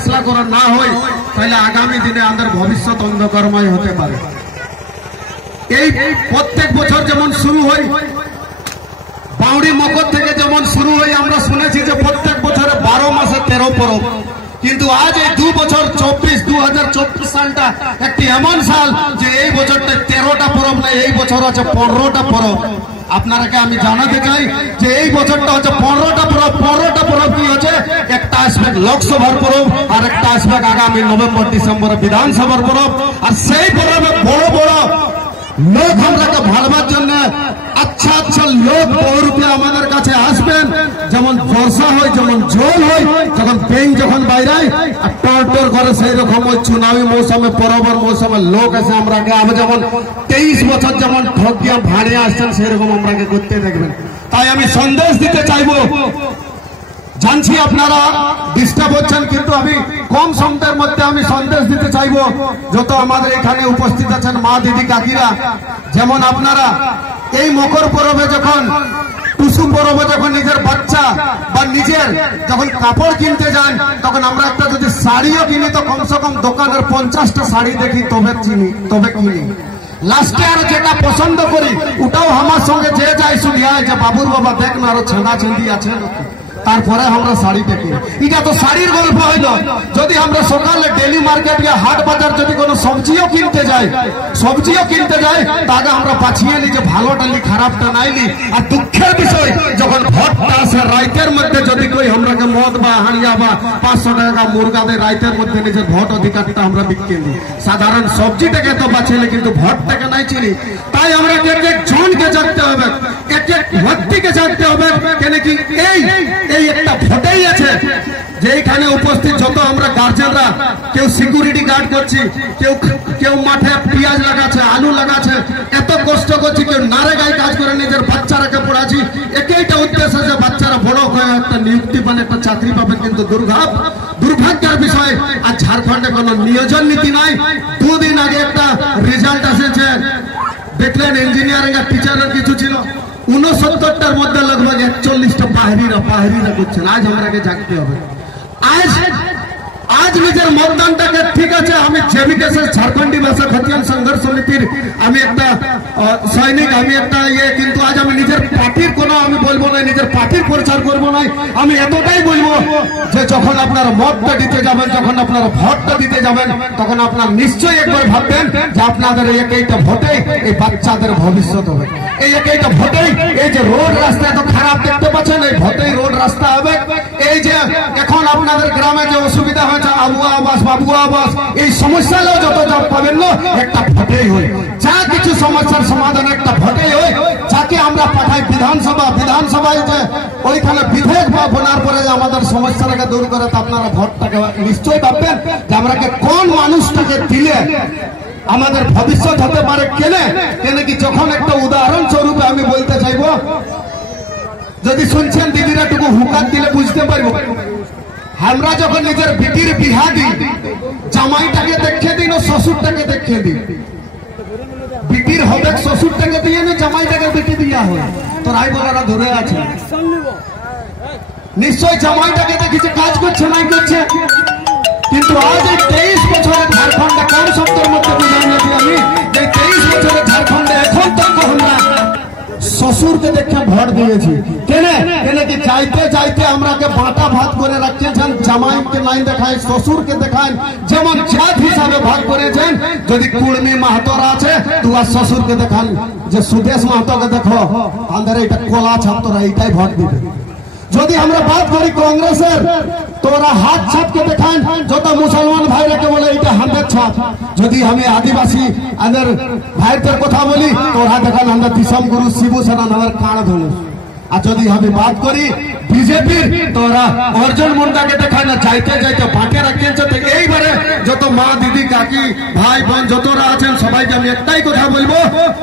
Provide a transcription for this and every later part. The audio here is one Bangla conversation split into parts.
ফেসলা করা না হয় তাহলে আগামী দিনে আমাদের ভবিষ্যৎ অন্ধকারময় হতে পারে। এই প্রত্যেক বছর যেমন শুরু হয় বাউড়ি মকর থেকে যেমন শুরু হয়, আমরা শুনেছি যে প্রত্যেক বছরে 12 মাসে 13 পরব, কিন্তু আজ এই 2 বছর 2024 সালটা একটি এমন সাল যে এই বছরটা 13টা পরব না, এই বছর আছে 15টা পরব। আপনারাকে আমি জানাতে চাই যে এই বছরটা হচ্ছে 15টা পরব। 15টা পরব কি হচ্ছে, একটা আসবে লোকসভার পরব আর একটা আসবে আগামী নভেম্বর ডিসেম্বরে বিধানসভার পরব। আর সেই পরবে বড় বড় লোক আমরাকে ভালবার জন্য আচ্ছা আচ্ছা লোক বহুরূপে আমাদের কাছে আসবেন। যেমন বর্ষা হয়, যেমন জল হয়, যখন ব্যাংক যখন বাইরায় আর টর করে, সেই রকম ওই চুনাবি মৌসুমে পরবর মৌসুমে লোক এসে আমরাকে আবার যেমন 23 বছর যেমন ঠকিয়া ভাড়িয়ে আসছেন সেই রকম আমরাকে করতে দেখবেন। তাই আমি সন্দেশ দিতে চাইবো, জানছি আপনারা ডিস্টার্ব হচ্ছেন, কিন্তু আমি কম সময়ের মধ্যে আমি সন্দেশ দিতে চাইবো যত আমাদের এখানে উপস্থিত আছেন মা দিদি কাকিরা। যেমন আপনারা এই মকর পরবে যখন টুসু পরবে যখন নিজের বাচ্চা বা নিজের যখন কাপড় কিনতে যান, তখন আমরা একটা যদি শাড়িও কিনি তো কমসে কম দোকানের 50টা শাড়ি দেখি তবে কিনি। লাস্টে আর যেটা পছন্দ করি ওটাও আমার সঙ্গে যে যায় শুধু যে বাবুর বাবা দেখ না আরো ছেঁদা ছেঁদি আছে, তারপরে আমরা শাড়িটা কিনি। এটা তো শাড়ির গল্প হইল। যদি আমরা সকালে ডেলি মার্কেট বা হাট বাজার যদি কোনো সবজিও কিনতে যাই তাকে আমরা বাছিয়ে নিই যে ভালোটা নি খারাপটা নাইলি। আর দুঃখের বিষয় যখন ভোটটা আসে রাইতের মধ্যে যদি কই আমরাকে মদ বা হাড়িয়া বা 500 টাকা মুরগা দেয়, রাইতের মধ্যে নিজের ভোট অধিকারটা আমরা বিক্রি নিই। সাধারণ সবজিটাকে তো বাঁচিয়ে কিন্তু ভোটটাকে নাই চিনি। তাই আমরা এক এক জনকে জানতে হবে, এক এক ব্যক্তিকে জানতে হবে, কেন কি এই একটা ভোটেই আছে যেখানে উপস্থিত যত আমরা গার্জেনরা, কেউ সিকিউরিটি গার্ড করছি, কেউ মাঠে পেঁয়াজ লাগাচ্ছে, আলু লাগাচ্ছে, এত কষ্ট করছি, কেউ নারেগায় কাজ করে নিজের বাচ্চারাকে পড়াচ্ছি। একইটা উদ্দেশ্য যে বাচ্চারা বড় হয়ে একটা নিযুক্তি পাবে, একটা চাকরি পাবে। কিন্তু দুর্ভাগ্যের বিষয় আর ঝাড়খণ্ডে কোনো নিয়োজন নীতি নাই। 2 দিন আগে একটা রেজাল্ট এসেছে, দেখলেন ইঞ্জিনিয়ারিং আর টিচারের কিছু ছিল, 69টার মধ্যে লগভগ 41টা পাহাড়িরা করছেন। আজ আমাকে জাগতে হবে। আজ নিজের মতদানটাকে, ঠিক আছে আমি জেবিকেএস ঝাড়খণ্ডী ভাষা খতিয়ান সংঘর্ষ সমিতির আমি একটা সৈনিক, আমি একটা কিন্তু আজ আমি নিজের পার্টির কোনো আমি বলবো না, নিজের পার্টির প্রচার করবো না। আমি এতটাই বলবো যে যখন আপনারা মতটা দিতে যাবেন, যখন আপনারা ভোটটা দিতে যাবেন, তখন আপনারা নিশ্চয়ই একবার ভাববেন যে আপনাদের এইটা ভোটে এই বাচ্চাদের ভবিষ্যৎ হবে। এই একইটা ভোটেই এই যে রোড রাস্তা এত খারাপ দেখতে পাচ্ছেন, এই ভোটেই রোড রাস্তা হবে। এই যে এখন আপনাদের গ্রামে যে অসুবিধা হয়েছে, আবুয়া আবাস বাবুয়া আবাস, এই সমস্যাগুলো যত জব পাবেন না একটা ভোটেই হয়। যা কিছু সমস্যার সমাধান একটা ভোটেই হয়। যাকে আমরা পাঠাই বিধানসভায় যে ওইখানে বিধেয়ক বলার পরে যে আমাদের সমস্যাটাকে দূর করে, আপনারা ভোটটাকে নিশ্চয়ই ভাববেন যে আমরা কোন মানুষটাকে দিলে আমাদের ভবিষ্যৎ হতে পারে। কেন কি যখন একটা উদাহরণ স্বরূপে আমি বলতে চাইব, যদি শুনছেন দিদিরা টুকু হুকাত দিলে বুঝতে পারবো। আমরা যখন নিজের বেটির বিহা দিই, জামাইটাকে দেখে দিই না শ্বশুরটাকে দেখে দিই। বেটির হবে শ্বশুরটাকে দিয়ে না জামাইটাকে দেখে দিয়া হয়। তো রাই বলারা ধরে আছে, নিশ্চয় জামাইটাকে দেখেছে কাজ করছে নাই করছে। কিন্তু আজ এই 23 বছরের ঝাড়খণ্ডে কম শব্দের মধ্যে বুঝাইছি আমি যে 23 বছরের ঝাড়খণ্ডে এখন তক আমরা শ্বশুরকে দেখে ভোট দিয়েছি। কেন কি চাইতে আমরাকে বাঁটা ভাত করে রাখিয়েছেন, জামাইকে নাই দেখায়, শ্বশুরকে দেখায়, যেমন জাত হিসাবে ভাগ করেছেন। যদি কুর্মী মাহাতোরা আছে তো আর শ্বশুরকে দেখান যে সুদেশ মাহাতোকে দেখো, আমাদের এটা কলা ছাত্ররা এইটাই ভোট দিবে। যদি আমরা বাদ করি কংগ্রেসের, তোরা হাত ছাপকে দেখান, যত মুসলমান ভাইরাকে বলে এটা হাতের ছাপ। যদি আমি আদিবাসী আমাদের ভাইদের কথা বলি, তোরা দেখান আমরা দিশম গুরু শিবসেনা নামের কাঁড় ধনুষ। আর যদি আমি বাদ করি বিজেপির, তোরা অর্জুন মুন্ডাকে দেখায় না, যাইতে বাঁকে রাখিয়েছে। এইবারে যত মা দিদি কাকি ভাই বোন যতরা আছেন সবাইকে আমি একটাই কথা বলবো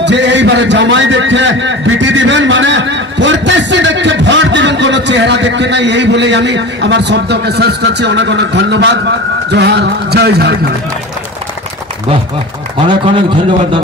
যে এইবারে জামাই দেখে বিটি দিবেন, মানে প্রত্যেকটি দেখে ভোট দিবেন, কোন চেহারা দেখে নাই। এই বলেই আমি আমার শব্দকে শেষ করছি। অনেক অনেক ধন্যবাদ। জোহার, জয় ঝাড়খণ্ড। অনেক অনেক ধন্যবাদ।